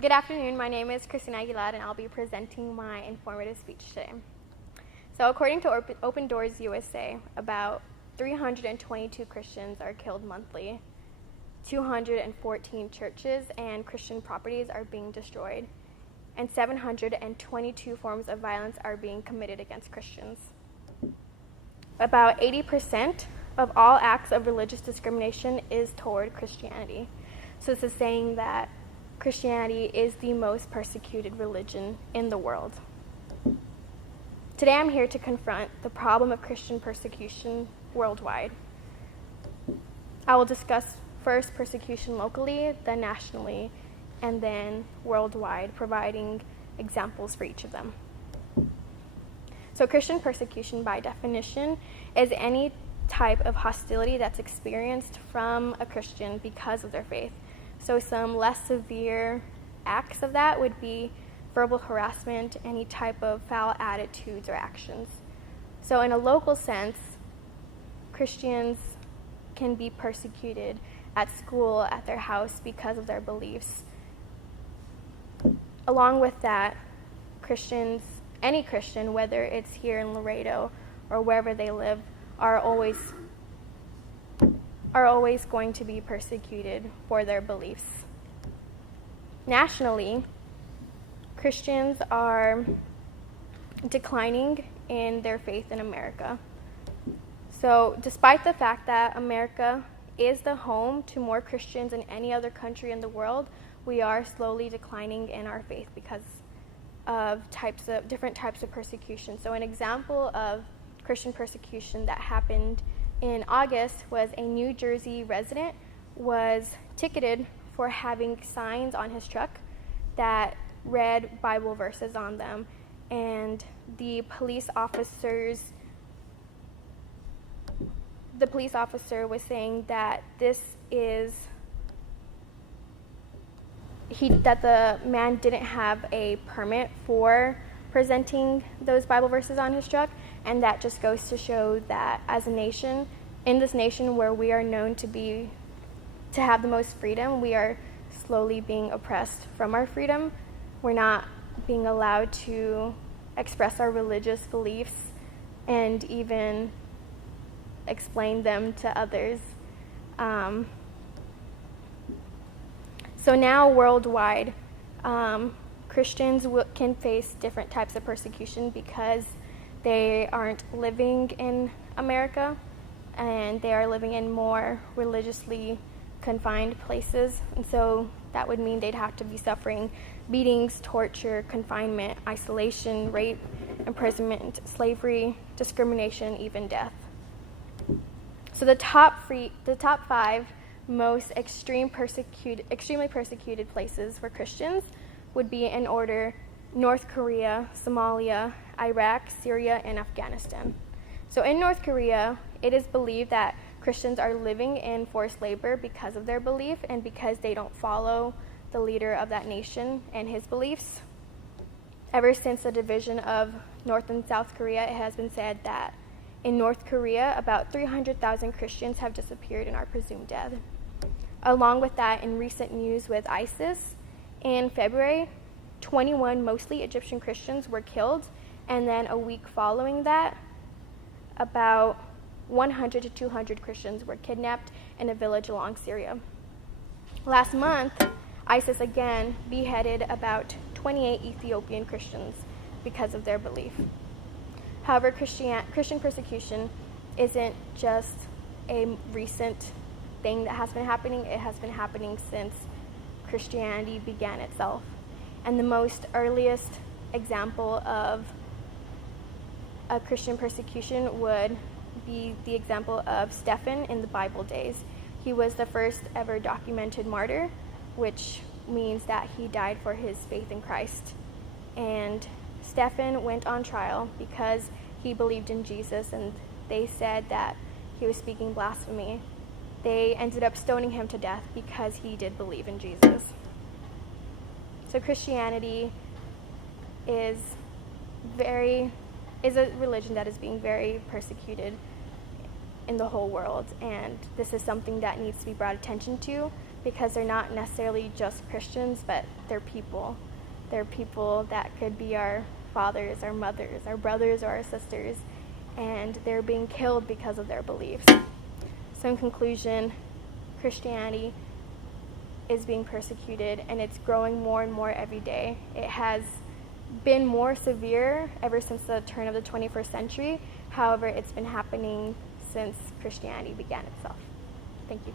Good afternoon. My name is Christina and I'll be presenting my informative speech today. So according to Open Doors USA, about 322 Christians are killed monthly. 214 churches and Christian properties are being destroyed, and 722 forms of violence are being committed against Christians. About 80% of all acts of religious discrimination is toward Christianity. So this is saying that Christianity is the most persecuted religion in the world. Today I'm here to confront the problem of Christian persecution worldwide. I will discuss first persecution locally, then nationally, and then worldwide, providing examples for each of them. So Christian persecution, by definition, is any type of hostility that's experienced from a Christian because of their faith. So some less severe acts of that would be verbal harassment, any type of foul attitudes or actions. So in a local sense, Christians can be persecuted at school, at their house, because of their beliefs. Along with that, Christians, any Christian, whether it's here in Laredo or wherever they live, are always going to be persecuted for their beliefs. Nationally, Christians are declining in their faith in America. So despite the fact that America is the home to more Christians than any other country in the world, we are slowly declining in our faith because of different types of persecution. So an example of Christian persecution that happened in August was a New Jersey resident was ticketed for having signs on his truck that read Bible verses on them, and the police officer was saying that that the man didn't have a permit for presenting those Bible verses on his truck, and that just goes to show that as a nation, in this nation where we are known to have the most freedom, we are slowly being oppressed from our freedom. We're not being allowed to express our religious beliefs and even explain them to others. So now worldwide, Christians can face different types of persecution because they aren't living in America and they are living in more religiously confined places. And so that would mean they'd have to be suffering beatings, torture, confinement, isolation, rape, imprisonment, slavery, discrimination, even death. So the top 5 most extremely persecuted places for Christians would be in order: North Korea, Somalia, Iraq, Syria, and Afghanistan. So in North Korea, it is believed that Christians are living in forced labor because of their belief and because they don't follow the leader of that nation and his beliefs. Ever since the division of North and South Korea, it has been said that in North Korea, about 300,000 Christians have disappeared and are presumed dead. Along with that, in recent news with ISIS, in February, 21 mostly Egyptian Christians were killed, and then a week following that, about 100 to 200 Christians were kidnapped in a village along Syria. Last month, ISIS again beheaded about 28 Ethiopian Christians because of their belief. However, Christian persecution isn't just a recent thing that has been happening. It has been happening since Christianity began itself. And the most earliest example of a Christian persecution would be the example of Stephen in the Bible days. He was the first ever documented martyr, which means that he died for his faith in Christ. And Stephen went on trial because he believed in Jesus, and they said that he was speaking blasphemy. They ended up stoning him to death because he did believe in Jesus. So Christianity is a religion that is being very persecuted in the whole world, and this is something that needs to be brought attention to because they're not necessarily just Christians, but they're people. They're people that could be our fathers, our mothers, our brothers, or our sisters, and they're being killed because of their beliefs. So in conclusion, Christianity is being persecuted, and it's growing more and more every day. It has been more severe ever since the turn of the 21st century. However, it's been happening since Christianity began itself. Thank you.